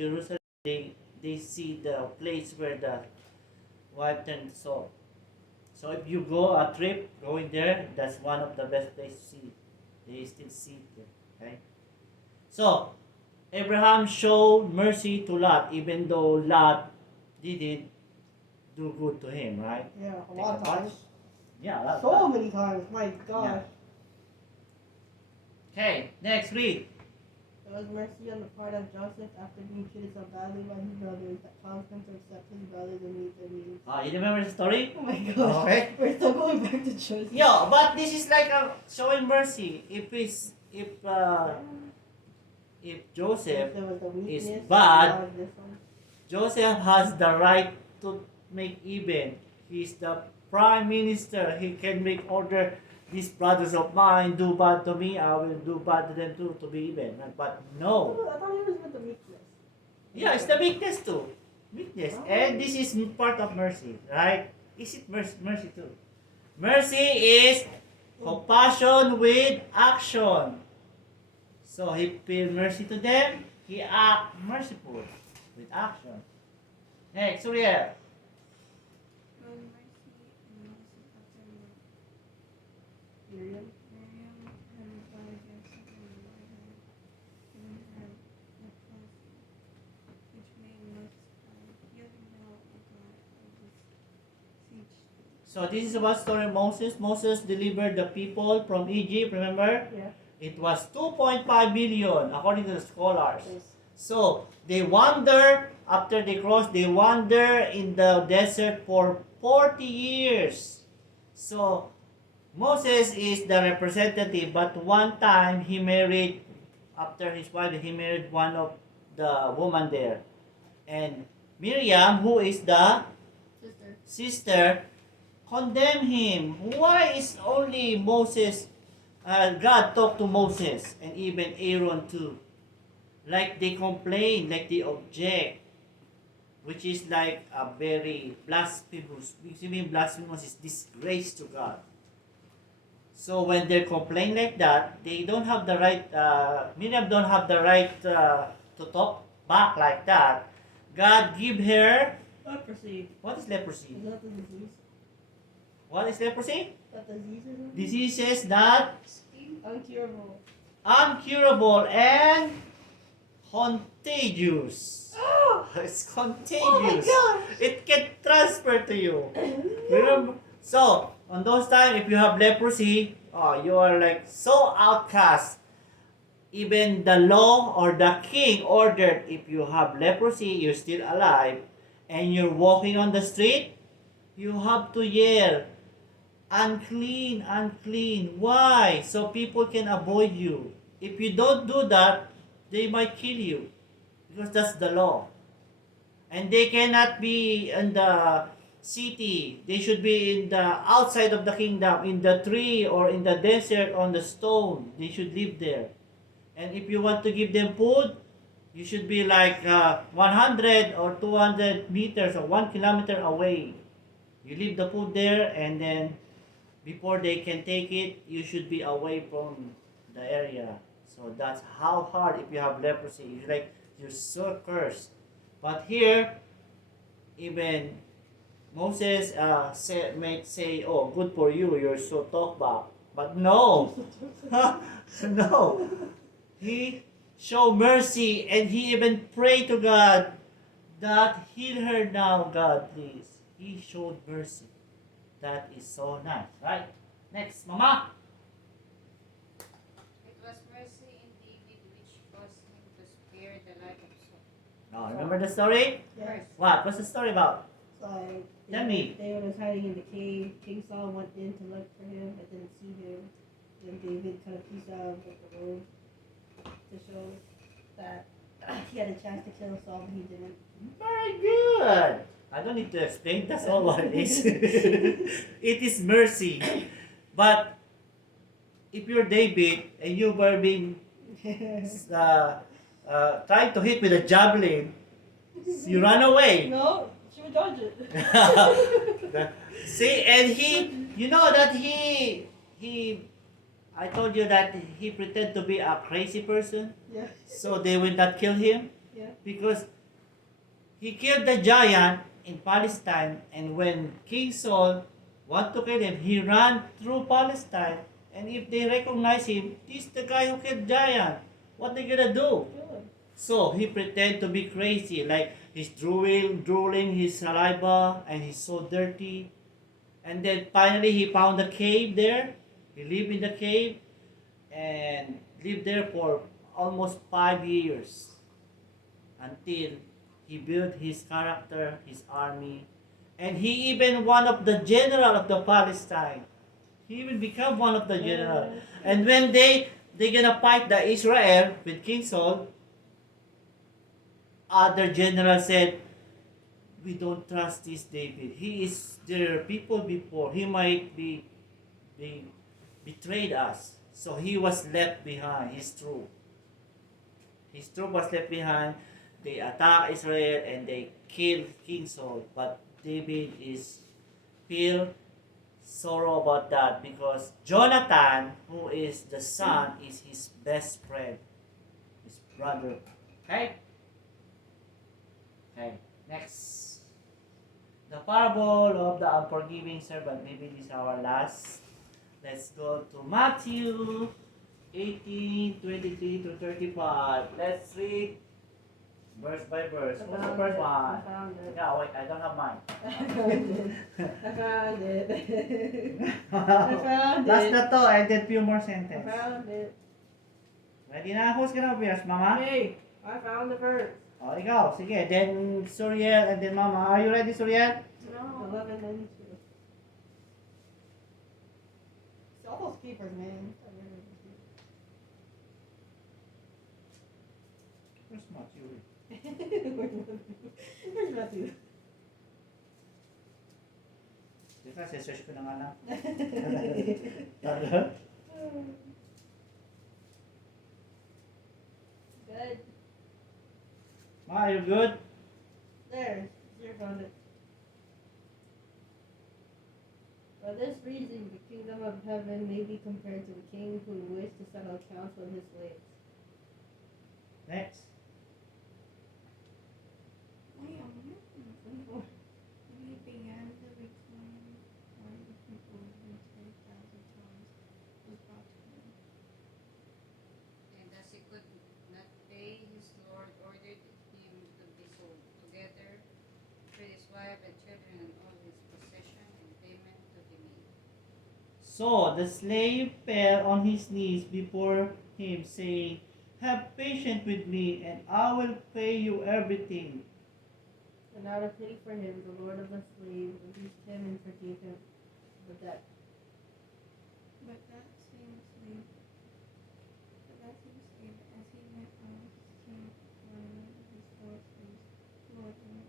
Jerusalem, they see the place where the wife turned salt. So if you go a trip going there, that's one of the best places to see. They still see it there. Okay. So Abraham showed mercy to Lot, even though Lot didn't do good to him, right? Yeah, a Take lot of advantage. times. Yeah, a lot of So times. many times. My gosh. Okay, next read. There was mercy on the part of Joseph after being treated so badly by his brothers that caused him to accept his brothers and meet their needs. You remember the story? Oh my gosh. Okay. We're still going back to Joseph. Yeah, but this is like a showing mercy. If Joseph There was the weakness. is bad, now this one. Joseph has the right to make even. He's the prime minister. He can make order. These brothers of mine do bad to me. I will do bad to them too to be even. But no. I thought he was with the weakness. Yeah, it's the weakness too. Weakness. Oh. And this is part of mercy, right? Is it mercy too? Mercy is compassion with action. So he feel mercy to them, he act merciful with action. Next, Uriel. Mercy and Moses after Miriam. Miriam had replied Joseph and the Lord had given her leprosy, which made Moses cry. Yet now, O God, I beseech thee. So this is about story of Moses. Moses delivered the people from Egypt, remember? Yeah. It was 2.5 million according to the scholars. Yes. So they wander after they cross, they wander in the desert for 40 years. So Moses is the representative, but one time he married, after his wife, he married one of the woman there. And Miriam, who is the sister, condemned him. Why is only Moses, God talked to Moses and even Aaron too? Like they complain, like they object, which is like a very blasphemous. Which mean blasphemous is disgrace to God. So when they complain like that, they don't have the right. Miriam don't have the right to talk back like that. God give her. Leprosy. What is leprosy? Is that the disease? What is leprosy? That disease or something? Diseases that Uncurable. uncurable and contagious. It's contagious. Oh my gosh. It can transfer to you. Remember? So, on those times, if you have leprosy, you are like so outcast. Even the law or the king ordered if you have leprosy, you're still alive, and you're walking on the street, you have to yell, unclean, unclean. Why? So people can avoid you. If you don't do that, they might kill you because that's the law. And they cannot be in the city. They should be in the outside of the kingdom, in the tree or in the desert on the stone. They should live there. And if you want to give them food, you should be like 100 or 200 meters or 1 kilometer away. You leave the food there, and then before they can take it, you should be away from the area. So that's how hard if you have leprosy. You're so cursed. But here, even Moses might say, "Oh, good for you. You're so talk back." But no, no. He showed mercy, and he even prayed to God that heal her now, God, please. He showed mercy. That is so nice, right? Next, Mama. It was mercy in David which caused him to spare the life of Saul. Oh, remember the story? Yes. What? What's the story about? Like, Tell me. David was hiding in the cave. King Saul went in to look for him, but didn't see him. Then David cut a piece out of the robe to show that he had a chance to kill Saul, but he didn't. Very good. I don't need to explain. That's all what it is. It is mercy. But if you're David and you were being trying to hit with a javelin, you run away. No, she would dodge it. See, and you know that I told you that he pretended to be a crazy person, Yeah. so they will not kill him. Yeah. because he killed the giant in Palestine, and when King Saul want to kill him, he ran through Palestine. And if they recognize him, this the guy who killed giant. What they gonna do? Good. So he pretend to be crazy, like he's drooling his saliva, and he's so dirty. And then finally he found a cave there. He lived in the cave and lived there for almost 5 years until he built his character, his army, and he even one of the general of the Palestine. He even become one of the general. And when they gonna fight the Israel with King Saul, other general said, "We don't trust this David. He is their people before. He might be betrayed us." So he was left behind. His troop. His troop was left behind. They attack Israel and they kill King Saul. But David is feel sorrow about that because Jonathan, who is the son, is his best friend, his brother. Okay? Okay, next. The parable of the unforgiving servant. Maybe this is our last. Let's go to Matthew 18:23 to 35. Let's read verse by verse. What's the first I one? found it. Yeah, wait, I don't have mine. I found it. I found it. I found Last it. na to, I did few more I sentences. found it. Ready na? Who's gonna be first, Mama? Hey, I found the verse. Oh, ikaw. Sige. Then Suriel and then Mama. Are you ready, Suriel? No. 11:92. It's all those keepers, man. Where's Matthew? Where's Matthew? Teka, search ko na nga lang. Tagal. Good. Ma, are you good? There. You found it. For this reason, the kingdom of heaven may be compared to a king who wished to settle accounts with his slaves. Next. Wait, I'm not. When he began to reclaim one of the people who 10,000 times was brought to him. And as he could not pay, his lord ordered him to be sold, together with his wife and children and all his possession, and payment to be made. So the slave fell on his knees before him, saying, "Have patience with me, and I will pay you everything." And out of pity for him, the lord of the slave released him and forgave him the debt. But that same slave, as he went out, came one of his Lord's slaves, who owed him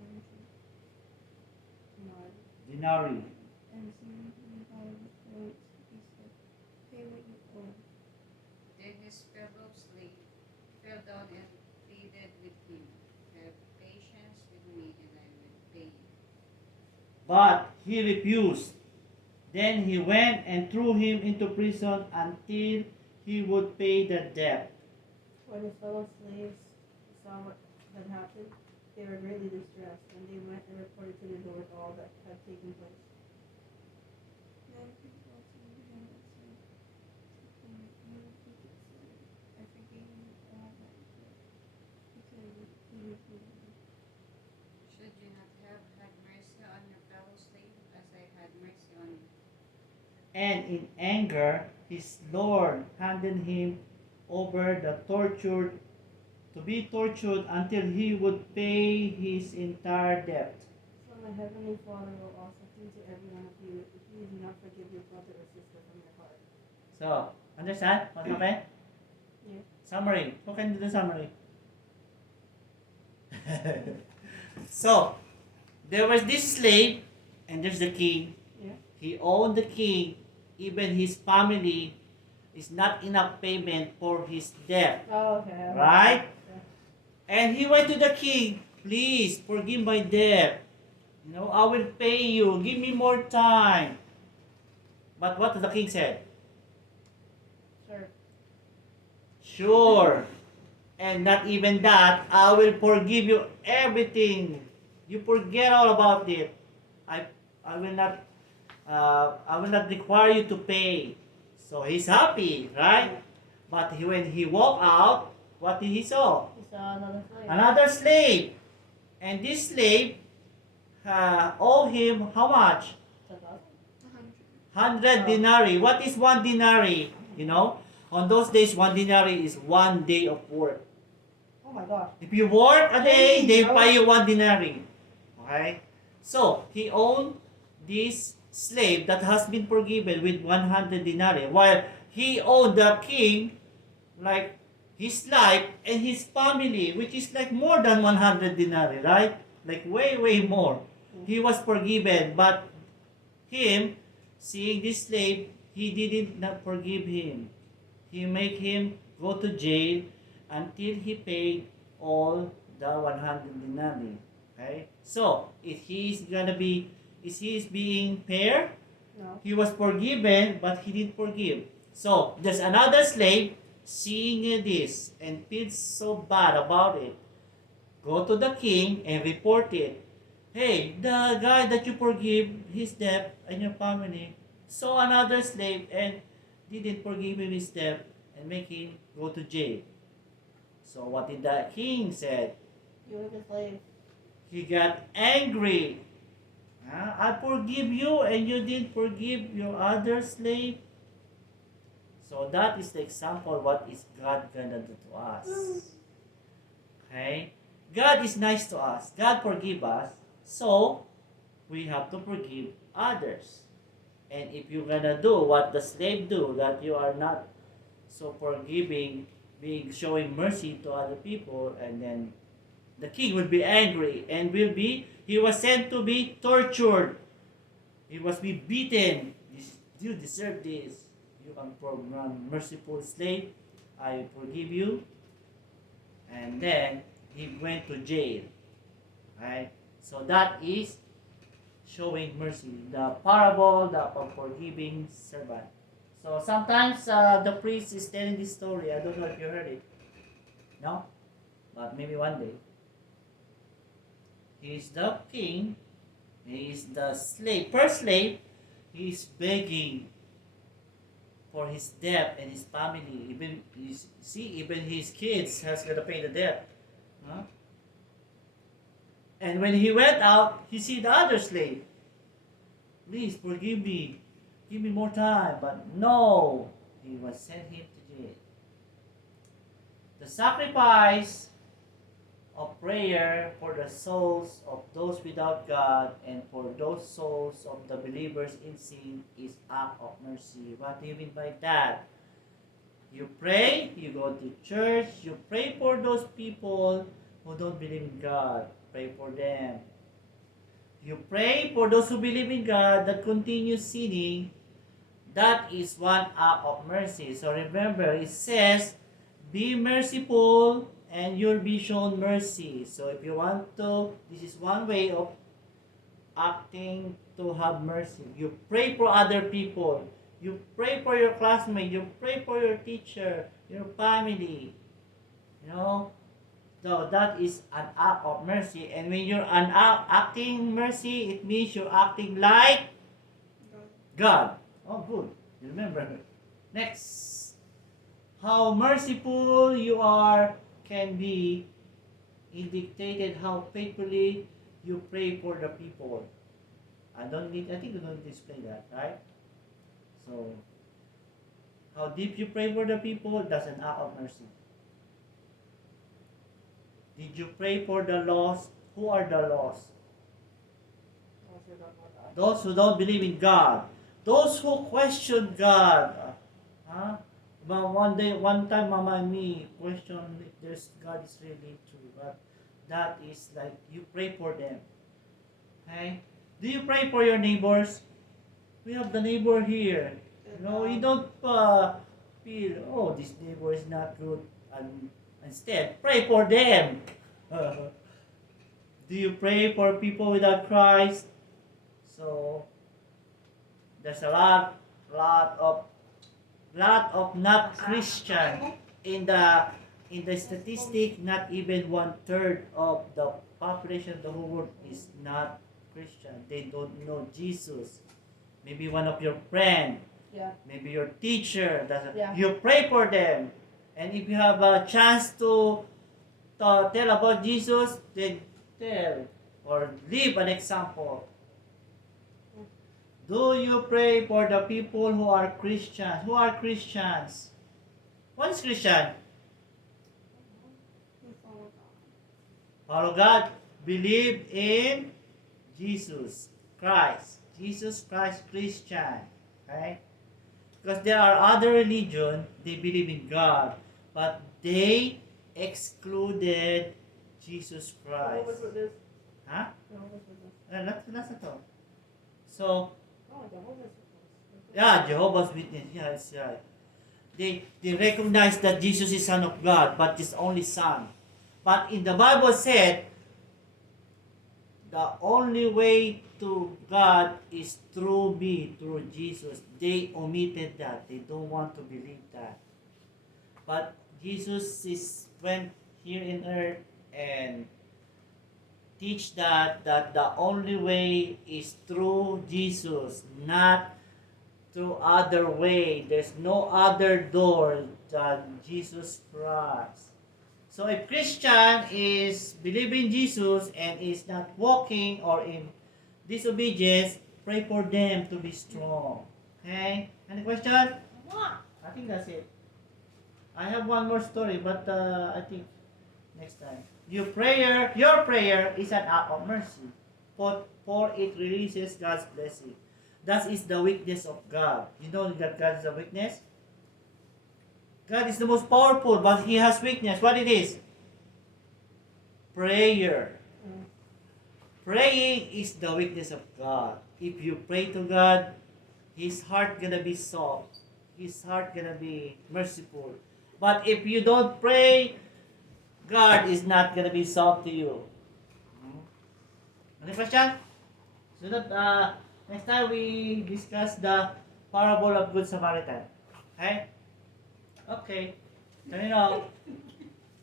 100 Denari. and seeing him by his clothes, he said, "Pay what you owe." Then his fellow slave fell down and pleaded with him, "Have patience with me, and I will pay you." But he refused. Then he went and threw him into prison until he would pay the debt. When his fellow slaves saw what had happened, they were greatly distressed, and they went and reported to the Lord all that had taken place. Then he brought to him and said, "To whom you wicked slave, I forgave you all that debt, because he repeated it." Should you not have had mercy on your fellow slave, as I had mercy on you? And in anger, his Lord handed him over to be tortured until he would pay his entire debt. So my heavenly Father will also do to every one of you if you do not forgive your brother or sister from your heart. So, understand? What's happened? Yeah. Summary. Who can do the summary? So, there was this slave, and there's the king. Yeah. He owned the king. Even his family is not enough payment for his debt. Oh, okay. Right? Yeah. And he went to the king, "Please forgive my debt. I will pay you. Give me more time." But what the king said? Sure. Sure. And not even that, I will forgive you everything. You forget all about it. I I will not I will not require you to pay. So he's happy, right? But when he walked out, what did he saw? He saw another slave. Another slave. And this slave owe him how much? 10,000. 100 denarii. What is 1 denarii? You know, on those days, 1 denarii is 1 day of work. Oh my gosh. If you work a day, they pay you 1 denarii. Okay? So, he owned this slave that has been forgiven with 100 denarii, while he owed the king like his life and his family, which is like more than 100 denarii, right? Like way, way more. He was forgiven, but him, seeing this slave, he didn't not forgive him. He made him go to jail until he paid all the 100 denarii. Okay? So, if he's gonna be, is he being fair? No. He was forgiven, but he didn't forgive. So, there's another slave seeing this and feels so bad about it. Go to the king and report it. Hey, the guy that you forgive his debt and your family saw another slave and didn't forgive him his debt and make him go to jail. So what did the king said? You were the slave. He got angry. I forgive you and you didn't forgive your other slave. So that is the example what is God gonna do to us. Okay? God is nice to us. God forgive us. So we have to forgive others. And if you're gonna do what the slave do, that you are not so forgiving, being showing mercy to other people, and then the king will be angry and he was sent to be tortured. He was be beaten. You deserve this. You are merciful slave. I forgive you. And then he went to jail. Right? So that is showing mercy. The parable of forgiving servant. So sometimes the priest is telling this story. I don't know if you heard it. No? But maybe one day. He is the king. He is the slave. First slave. He is begging for his debt and his family. Even his kids has got to pay the debt. Huh? And when he went out, he see the other slave. Please forgive me. Give me more time. But no, he was sent him to jail. The sacrifice of prayer for the souls of those without God and for those souls of the believers in sin is act of mercy. What do you mean by that? You pray, you go to church, you pray for those people who don't believe in God. Pray for them. You pray for those who believe in God that continue sinning. That is one act of mercy. So remember, it says, be merciful and you'll be shown mercy. So if you want to, this is one way of acting to have mercy. You pray for other people. You pray for your classmate. You pray for your teacher, your family. You know? So that is an act of mercy. And when you're acting mercy, it means you're acting like God. Oh, good. You remember. Next. How merciful you are can be indicated how faithfully you pray for the people. I think you don't need to explain that, right? So, how deep you pray for the people, that's an act of mercy. Did you pray for the lost? Who are the lost? Those who don't believe in God. Those who question God. Huh? But one time, Mama and me questioned if there's God is really true. But that is like you pray for them. Okay? Do you pray for your neighbors? We have the neighbor here. You know, you don't feel, oh, this neighbor is not good. And instead, pray for them. Do you pray for people without Christ? So there's a lot of not Christian in in the statistic, not even 1/3 of the population of the whole world is not Christian. They don't know Jesus. Maybe one of your friend, Yeah. maybe your teacher, Yeah. you pray for them. And if you have a chance to tell about Jesus, then tell or leave an example. Do you pray for the people who are Christians? Who are Christians? What is Christian? We follow God. Follow God. Believe in Jesus Christ. Jesus Christ Christian. Okay? Because there are other religion, they believe in God, but they excluded Jesus Jehovah's Christ. Witness. Huh? Jehovah's Witness. Nasa to. So, Oh, Jehovah's Witness. yeah, Jehovah's Witness. Yeah, it's right. They recognize that Jesus is Son of God, but His only Son. But in the Bible said, the only way to God is through me, through Jesus. They omitted that. They don't want to believe that. But Jesus went here in earth and teach that the only way is through Jesus, not through other way. There's no other door than Jesus Christ. So if Christian is believing Jesus and is not walking or in disobedience, pray for them to be strong. Okay? Any question? I think that's it. I have one more story, but I think next time. Your prayer is an act of mercy, for it releases God's blessing. That is the weakness of God. You know that God is a weakness? God is the most powerful, but He has weakness. What it is? Prayer. Praying is the weakness of God. If you pray to God, His heart gonna be soft. His heart gonna be merciful. But if you don't pray, God is not gonna be soft to you. Any question? So that next time we discuss the parable of Good Samaritan. Okay? Okay. Turn it off.